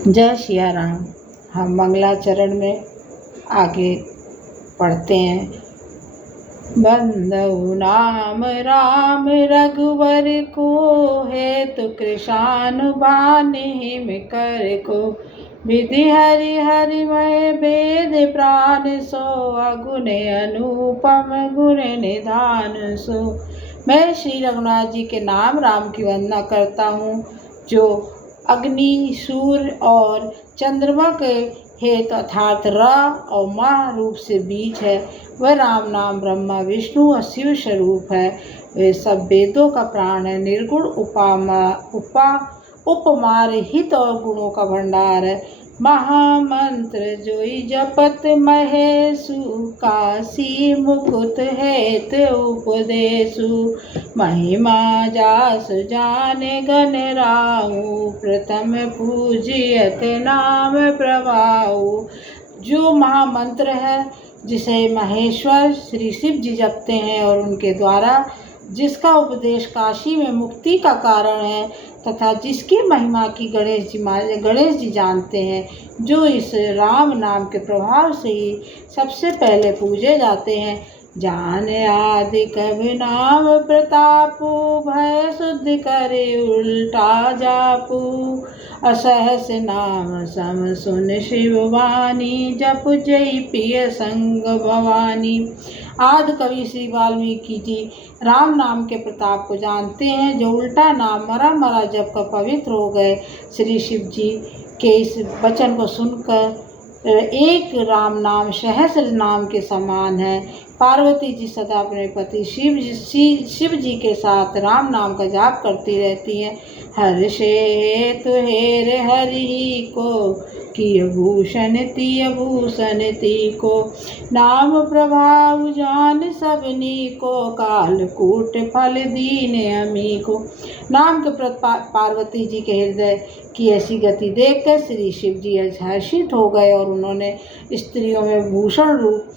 जय सिया राम। हम मंगलाचरण में आगे पढ़ते हैं। बंदौ नाम राम रघुवर को, है तो कृषान बानिम कर को। विधि हरि हरिमय वेद प्राण सो, अगुण अनुपम गुण निधान सो। मैं श्री रघुनाथ जी के नाम राम की वंदना करता हूँ, जो अग्नि, सूर्य और चंद्रमा के हेतु अर्थात र और माँ रूप से बीच है। वह राम नाम ब्रह्मा विष्णु और शिव स्वरूप है। वे सब वेदों का प्राण है, निर्गुण उपमार हित और गुणों का भंडार है। महामंत्र जोई जपत महेशु, काशी मुकुट हेत उपदेशु। महिमा जास जाने गण राऊ, प्रथम पूजियत नाम प्रभाऊ। जो महामंत्र है, जिसे महेश्वर श्री शिव जी जपते हैं और उनके द्वारा जिसका उपदेश काशी में मुक्ति का कारण है, तथा जिसकी महिमा की गणेश जी जानते हैं, जो इस राम नाम के प्रभाव से ही सबसे पहले पूजे जाते हैं। जान आदि कभी नाम प्रतापु, भय शुद्ध करे उल्टा जापू। असहस नाम सम सुन शिव वाणी, जप जय पिय संग भवानी। आदि कवि श्री वाल्मीकि जी राम नाम के प्रताप को जानते हैं, जो उल्टा नाम मरा मरा जप कर पवित्र हो गए। श्री शिव जी के इस वचन को सुनकर एक राम नाम सहस्र नाम के समान है। पार्वती जी सदा अपने पति शिव जी के साथ राम नाम का जाप करती रहती हैं। हर्षे हेतु हेर हरि को, किय भूषण तिय भूषण ती को। नाम प्रभाव जान सबनी को, कालकूट फल दीन अमी को। नाम के पार्वती जी के हृदय की ऐसी गति देखकर श्री शिव जी हर्षित हो गए और उन्होंने स्त्रियों में भूषण रूप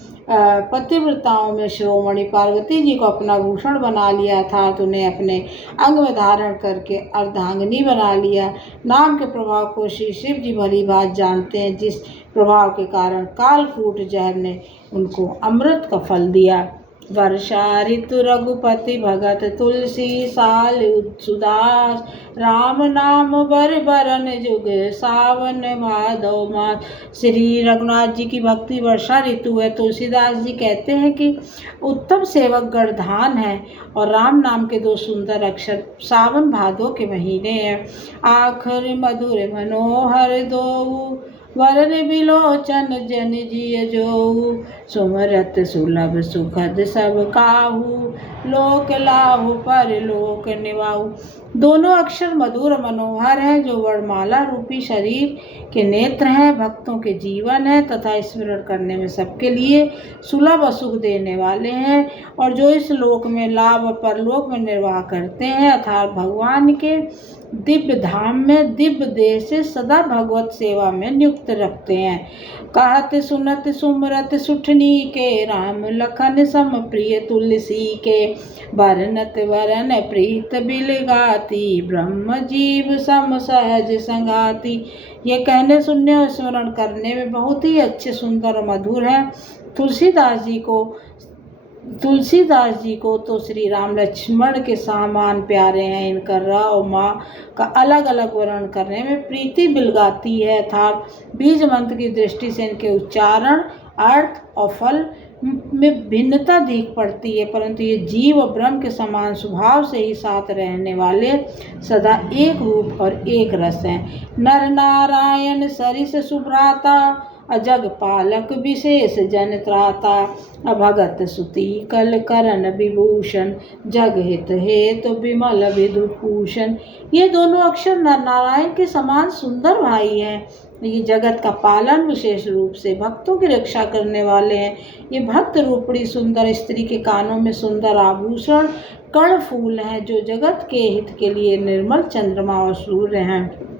पतिव्रताओं में शिरोमणि पार्वती जी को अपना भूषण बना लिया था, तो उन्हें अपने अंग में धारण करके अर्धांगिनी बना लिया। नाम के प्रभाव को श्री शिव जी भली बात जानते हैं, जिस प्रभाव के कारण कालकूट जहर ने उनको अमृत का फल दिया। वर्षा ऋतु रघुपति भगत, तुलसी साल सुदास। राम नाम बर बरन जुग, सावन भादो मास। श्री रघुनाथ जी की भक्ति वर्षा ऋतु है। तुलसीदास जी कहते हैं कि उत्तम सेवक गणधान है, और राम नाम के दो सुंदर अक्षर सावन भादो के महीने हैं। आखिर मधुर मनोहर दो, वरन बिलोचन जन जिय जोऊ। सुमरत सुलभ सुखद सब काहू, लोक लाहु पर लोक निवाऊ। दोनों अक्षर मधुर मनोहर हैं, जो वर्णमाला रूपी शरीर के नेत्र हैं, भक्तों के जीवन है तथा स्मरण करने में सबके लिए सुलभ और सुख देने वाले हैं, और जो इस लोक में लाभ और परलोक में निर्वाह करते हैं, अर्थात भगवान के दिव्य धाम में दिव्य देह से सदा भगवत सेवा में नियुक्त रखते हैं। कहत सुनत सुमरत सुठनी के, राम लखन सम प्रिय तुलसी के। बरनत वरन प्रीत बिल गाती, ब्रह्म जीव सम सहज संगाती। ये कहने सुनने और स्मरण करने में बहुत ही अच्छे सुंदर और मधुर हैं। तुलसीदास जी को तो श्री राम लक्ष्मण के समान प्यारे हैं। इनका र और माँ का अलग अलग वर्णन करने में प्रीति बिलगाती है, अर्थात बीज मंत्र की दृष्टि से इनके उच्चारण, अर्थ और फल में भिन्नता दिख पड़ती है, परंतु ये जीव और ब्रह्म के समान स्वभाव से ही साथ रहने वाले सदा एक रूप और एक रस हैं। नर नारायण सरिस सुभ्राता, अजग पालक विशेष जन त्राता। अभगत सुती कल करण विभूषण, जग हित हेतु विमल विधुभूषण। ये दोनों अक्षर नर नारायण के समान सुंदर भाई हैं। ये जगत का पालन, विशेष रूप से भक्तों की रक्षा करने वाले हैं। ये भक्त रूपणी सुंदर स्त्री के कानों में सुंदर आभूषण कर्ण फूल हैं, जो जगत के हित के लिए निर्मल चंद्रमा और सूर्य हैं।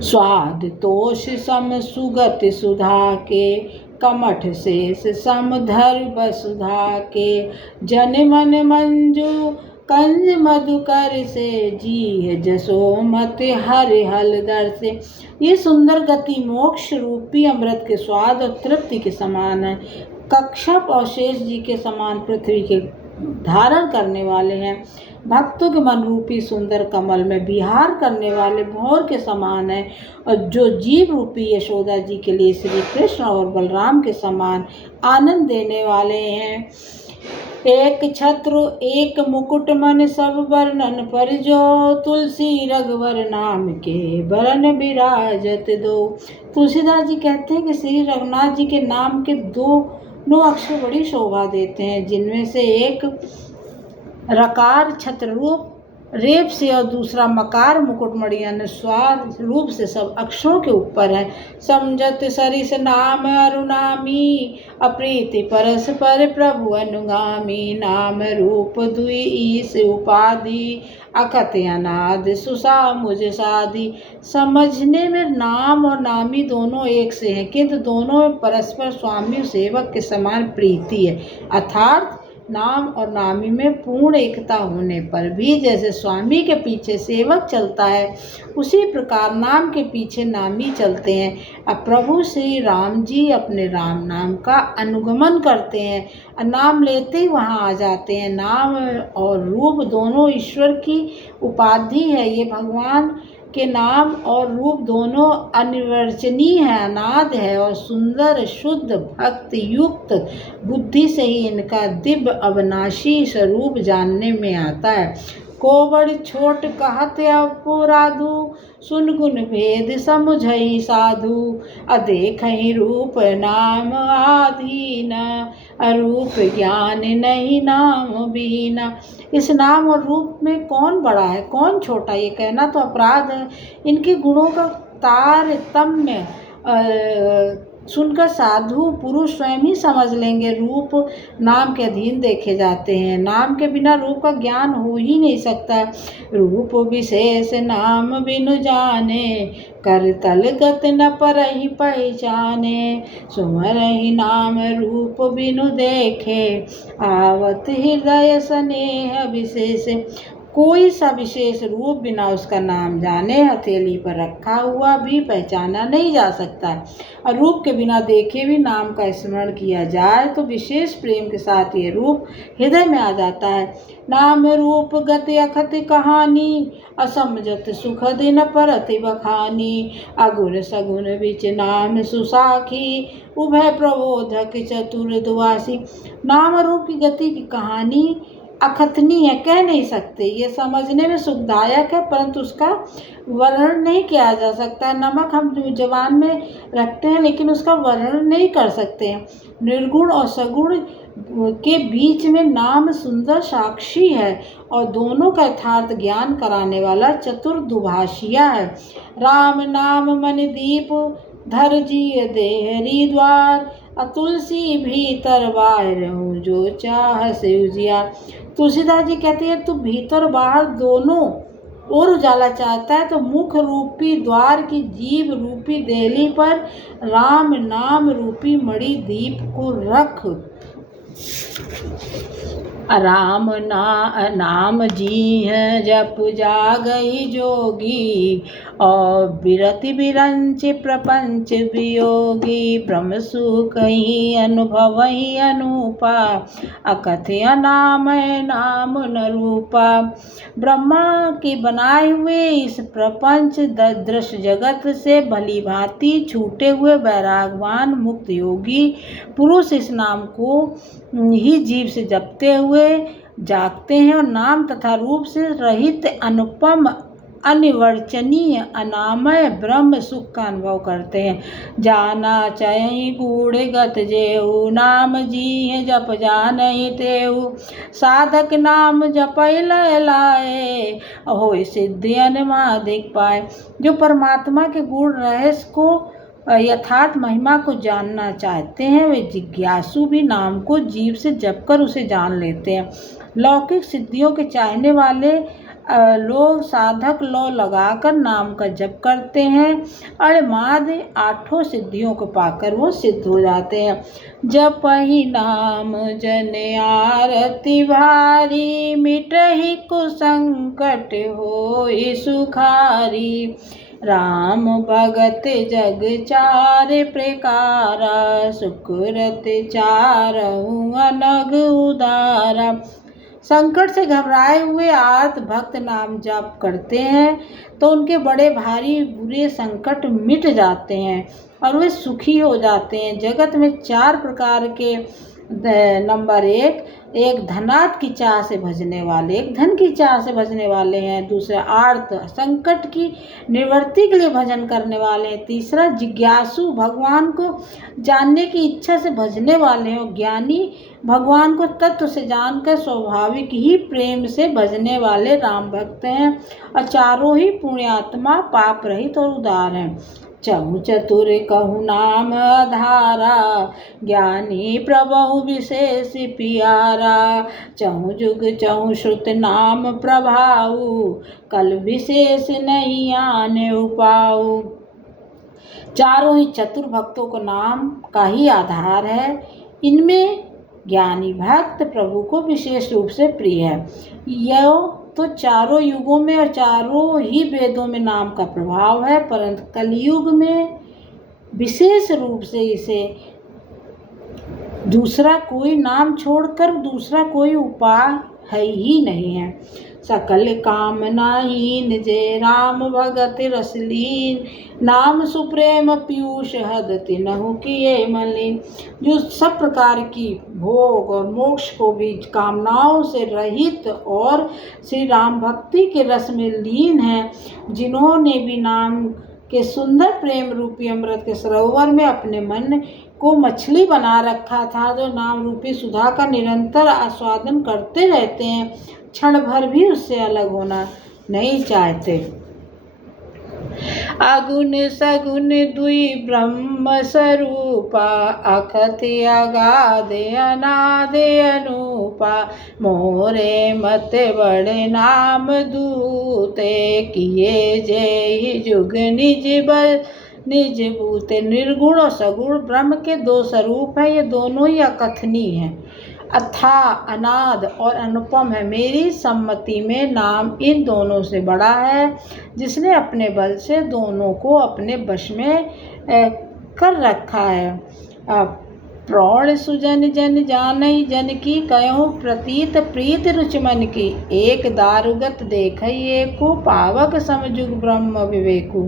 स्वाद तोष सम सुगति सुधा के, कमठ शेष सम धर वसुधा के। जन मन मंजू कंज मधुकर से जी जसोमत हरि हल दर से। ये सुंदर गति मोक्ष रूपी अमृत के स्वाद और तृप्ति के समान है। कच्छप और शेष जी के समान पृथ्वी के धारण करने वाले हैं। भक्तों के मन रूपी सुंदर कमल में विहार करने वाले भौर के समान है, और जो जीव रूपी यशोदा जी के लिए श्री कृष्ण और बलराम के समान आनंद देने वाले हैं। एक छत्र एक मुकुट मन सब वर्णन पर जो, तुलसी रघुवर नाम के बरन विराजत दो। तुलसीदास जी कहते हैं कि श्री रघुनाथ जी के नाम के दोनों अक्षर बड़ी शोभा देते हैं, जिनमें से एक रकार छत्र रूप रेप से और दूसरा मकार मुकुटमणि यानी स्वार रूप से सब अक्षरों के ऊपर है। समझत सरिस नाम अरुणामी, अप्रीति परस पर प्रभु अनुगामी। नाम रूप दुई ईस उपाधि, अकथ अनाद सुसा मुझ साधी। समझने में नाम और नामी दोनों एक से हैं, किंतु दोनों में परस्पर स्वामी और सेवक के समान प्रीति है। अर्थात नाम और नामी में पूर्ण एकता होने पर भी जैसे स्वामी के पीछे सेवक चलता है, उसी प्रकार नाम के पीछे नामी चलते हैं। अब प्रभु श्री राम जी अपने राम नाम का अनुगमन करते हैं, नाम लेते ही वहाँ आ जाते हैं। नाम और रूप दोनों ईश्वर की उपाधि है। ये भगवान के नाम और रूप दोनों अनिर्वचनीय है, अनाद है और सुंदर, शुद्ध, भक्त युक्त बुद्धि से ही इनका दिव्य अविनाशी स्वरूप जानने में आता है। कोवड़ छोट कहत अपराधु, सुन गुण भेद समुझई साधु। अदेखहि रूप नाम आधीन, अरूप ज्ञान नहीं नाम बीना। इस नाम और रूप में कौन बड़ा है कौन छोटा, ये कहना तो अपराध है। इनके गुणों का तारतम्य सुनकर साधु पुरुष स्वयं ही समझ लेंगे। रूप नाम के अधीन देखे जाते हैं, नाम के बिना रूप का ज्ञान हो ही नहीं सकता। रूप विशेष नाम बिनु जाने, कर तल गत न परहि पहचाने। सुमरहि नाम रूप बिनु देखे, आवत हृदय स्नेह विशेष। कोई सा विशेष रूप बिना उसका नाम जाने हथेली पर रखा हुआ भी पहचाना नहीं जा सकता, और रूप के बिना देखे भी नाम का स्मरण किया जाए तो विशेष प्रेम के साथ ये रूप हृदय में आ जाता है। नाम रूप गति अखत कहानी, असमझत सुखद न परति बखानी। अगुण सगुण विच नाम सुसाखी, उभय प्रबोधक चतुर दुआसी। नाम रूप की गति की कहानी अकथनीय है, कह नहीं सकते। ये समझने में सुखदायक है, परंतु उसका वर्णन नहीं किया जा सकता। नमक हम जबान में रखते हैं लेकिन उसका वर्णन नहीं कर सकते हैं। निर्गुण और सगुण के बीच में नाम सुंदर साक्षी है और दोनों का यथार्थ ज्ञान कराने वाला चतुर दुभाषिया है। राम नाम मन दीप, धर जिय देहरी द्वार। तुलसी भीतर बाहर हूँ, जो चाह से उजियार। तुलसीदास जी कहते हैं तू भीतर बाहर दोनों और उजाला चाहता है तो मुख रूपी द्वार की जीव रूपी देहली पर राम नाम रूपी मणि दीप को रख। राम नाम जी है जप जागई जोगी, और बिरति बिरंच प्रपंच वियोगी। ब्रह्म सुख ही अनुभव ही अनूपा, अकथ्य नाम नाम न रूपा। ब्रह्मा के बनाए हुए इस प्रपंच दृश्य जगत से भली भांति छूटे हुए वैरागवान मुक्त योगी पुरुष इस नाम को ही जीव से जपते हुए जागते हैं और नाम तथा रूप से रहित अनुपम अनिवर्चनीय अनामय ब्रह्म सुख का अनुभव करते हैं। जाना चहि गूढ़ गत जेऊ, नाम जी है जप जानहि तेऊ। साधक नाम जपै लय लाए, होय सिद्धि अनमादिक पाए। जो परमात्मा के गूढ़ रहस्य को यथार्थ महिमा को जानना चाहते हैं वे जिज्ञासु भी नाम को जीव से जपकर उसे जान लेते हैं। लौकिक सिद्धियों के चाहने वाले लोग साधक लौ लगाकर नाम का जप करते हैं। अड़माद 8 सिद्धियों को पाकर वो सिद्ध हो जाते हैं। जप ही नाम जन आरती भारी, मिटहि कुसंकट होई सुखारी। राम भगत जग चार प्रकारा, सुकृत चारहु अनग उदारा। संकट से घबराए हुए आर्त भक्त नाम जाप करते हैं तो उनके बड़े भारी बुरे संकट मिट जाते हैं और वे सुखी हो जाते हैं। जगत में 4 प्रकार के नंबर 1 धनात की चाह से भजने वाले, एक धन की चाह से भजने वाले हैं। दूसरा आर्त संकट की निवृत्ति के लिए भजन करने वाले हैं। तीसरा जिज्ञासु भगवान को जानने की इच्छा से भजने वाले हैं। और ज्ञानी भगवान को तत्व से जानकर स्वाभाविक ही प्रेम से भजने वाले राम भक्त हैं। और चारों ही पुण्यात्मा पाप रहित और उदार हैं। चहु चतुर कहु नाम आधारा, ज्ञानी प्रभु विशेष पियारा। चहु जुग चहु श्रुत नाम प्रभाऊ, कल विशेष नहीं आने उपाऊ। चारों ही चतुर भक्तों को नाम का ही आधार है। इनमें ज्ञानी भक्त प्रभु को विशेष रूप से प्रिय है। यह तो चारों युगों में और चारों ही वेदों में नाम का प्रभाव है, परंतु कलयुग में विशेष रूप से इसे दूसरा कोई नाम छोड़कर दूसरा कोई उपाय है ही नहीं है। सकल कामनाहीन जे राम भगत रसलीन, नाम सुप्रेम पीयूष हद तिनहु किए मलिन। जो सब प्रकार की भोग और मोक्ष को भी कामनाओं से रहित और श्री राम भक्ति के रस में लीन है, जिन्होंने भी नाम के सुंदर प्रेम रूपी अमृत के सरोवर में अपने मन को मछली बना रखा था, जो नाम रूपी सुधा का निरंतर आस्वादन करते रहते हैं, क्षण भर भी उससे अलग होना नहीं चाहते। अगुण सगुण दुई ब्रह्म स्वरूपा, अखत अगाध अनाद अनूपा। मोरे मत बड़े नाम दूते, किए जय जुग निज भूते। निर्गुण और सगुण ब्रह्म के 2 स्वरूप हैं। ये दोनों ही अकथनीय हैं, अथा अनाद और अनुपम है। मेरी सम्मति में नाम इन दोनों से बड़ा है, जिसने अपने बल से दोनों को अपने वश में कर रखा है। प्रौढ़ सुजन जन जानई जन की, कयों प्रतीत प्रीत रुचि मन की। एक दारुगत देखई एको, पावक समजुग ब्रह्म विवेकु।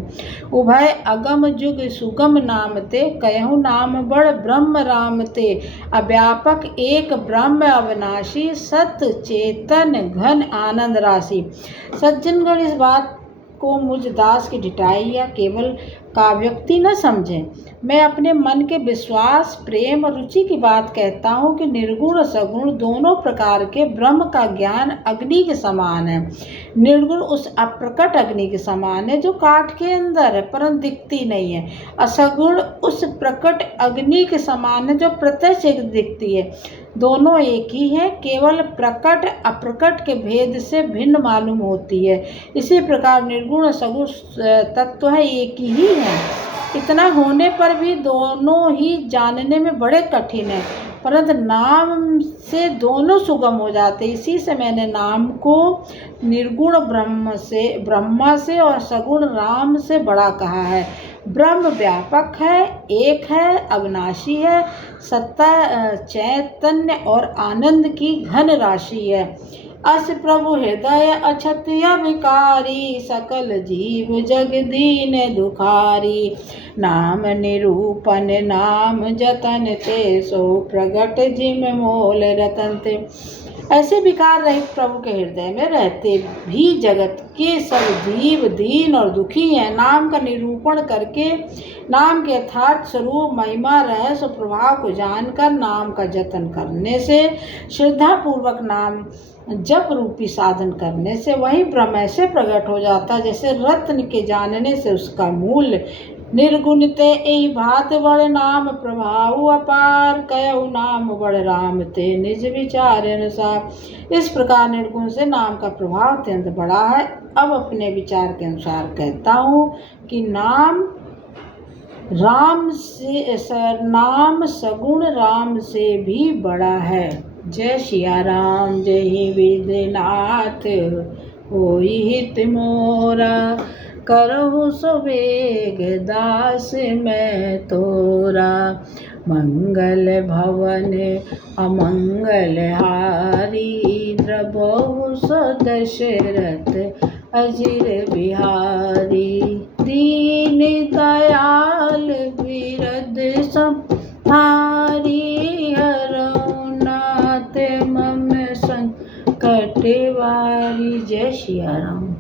उभय अगम जुग सुगम नाम ते, कयों नाम बड़ ब्रह्म राम ते। अव्यापक एक ब्रह्म अविनाशी, सत चेतन घन आनंद राशि। सज्जनगण इस बात को मुझ दास की ढिठाई या केवल काव्योक्ति न समझें। मैं अपने मन के विश्वास, प्रेम और रुचि की बात कहता हूँ कि निर्गुण और सगुण दोनों प्रकार के ब्रह्म का ज्ञान अग्नि के समान है। निर्गुण उस अप्रकट अग्नि के समान है जो काठ के अंदर है परंतु दिखती नहीं है। असगुण उस प्रकट अग्नि के समान है जो प्रत्यक्ष दिखती है। दोनों एक ही हैं, केवल प्रकट अप्रकट के भेद से भिन्न मालूम होती है। इसी प्रकार निर्गुण और सगुण तत्व है एक ही है। इतना होने पर भी दोनों ही जानने में बड़े कठिन है, परंतु नाम से दोनों सुगम हो जाते। इसी से मैंने नाम को निर्गुण ब्रह्मा से और सगुण राम से बड़ा कहा है। ब्रह्म व्यापक है, एक है, अविनाशी है, सत्ता, चैतन्य और आनंद की घन राशि है। अस प्रभु हृदय अछत विकारी, सकल जीव जग दीन दुखारी। नाम निरूपण नाम जतन ते, सो प्रगट जिम मोल रतन ते। ऐसे विकार रहित प्रभु के हृदय में रहते भी जगत के सब जीव दीन और दुखी हैं। नाम का निरूपण करके नाम के यथार्थ स्वरूप, महिमा, रहस्य और प्रभाव को जानकर नाम का जतन करने से, श्रद्धा पूर्वक नाम जप रूपी साधन करने से वही ब्रह्म ऐसे प्रकट हो जाता है जैसे रत्न के जानने से उसका मूल्य निर्गुण ते एहि भात बड़ नाम प्रभाव अपार, कयऊ नाम बड़ राम ते निज विचार अनुसार। इस प्रकार निर्गुण से नाम का प्रभाव अत्यंत बड़ा है। अब अपने विचार के अनुसार कहता हूँ कि नाम सगुण राम से भी बड़ा है। जय सिया राम, जय ही विद्यनाथ, होई हित मोरा, करहु सुबेग दास मैं तोरा। मंगल भवन अमंगल हारी, द्रबहु दशरथ अजिर बिहारी। दीन दयाल बिरद संहारी, हरऊ नाथ मम संकट वारी। जय सिया राम।